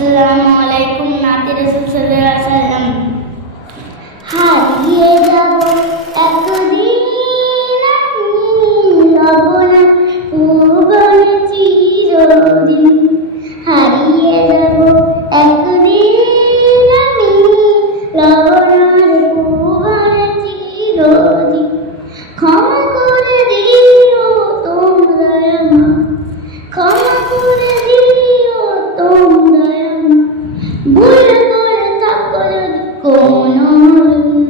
আসসালামুআলাইকুম নাতি রাসূল সাল্লাল্লাহু আলাইহি ওয়াসাল্লাম। হারিয়ে যাব একদিন আমি লবণা ভুবন চিরদিন। হারিয়ে যাব একদিন আমি লবণার ভুবন চিরদিন। ক্ষমা করে দিও তোমরা আমার, ক্ষমা করে দিও তোমরা আমার, ভুল করে থাকো যদি কোনো দিন।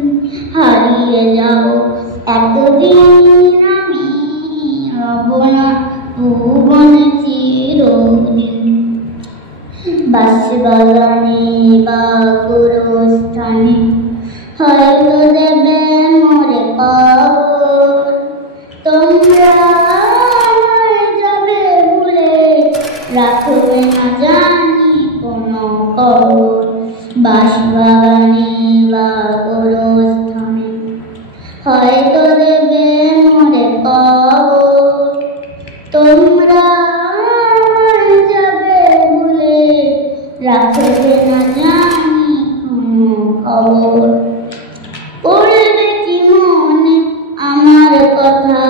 হারিয়ে যাব একদিন আমি লবণা ভুবন চিরদিন। বাঁশবাগানে বা গোরস্থানে হয়তো দেবে মোরে কবর। তোমরা আমায় যাবে ভুলে রাখবে না জানি কোনো খবর। বাঁশবাগানে বা গোরস্থানে হয়তো দেবে মোরে কবর। তোমরা আমায় যাবে ভুলে রাখবে না জানি কোনো খবর। পড়বে কি মনে আমার কথা,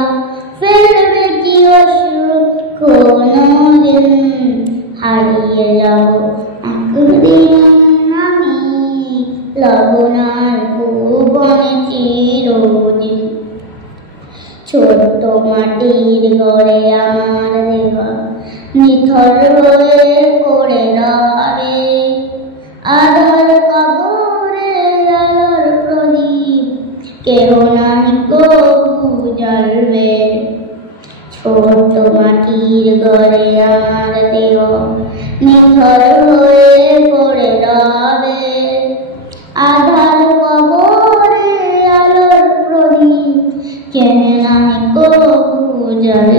ফেলবে কি অশ্রু কোনদিন। হারিয়ে যাব একদিন আমি লবণার ভুবনে চিরদিন। ছোট্ট মাটির ঘরে আমার দেওয়া নিথর হয়ে পড়ে রবে। আধার কবরে আলোর প্রদীপ কেহ নাই কবু জ্বালবে। ছোট্ট মাটির ঘরে আমার দেওয়া নিথর হয়ে পড়ে রবে। আধার কবরে আলোর প্রদীপ কেহ নাই কবু জ্বালবে।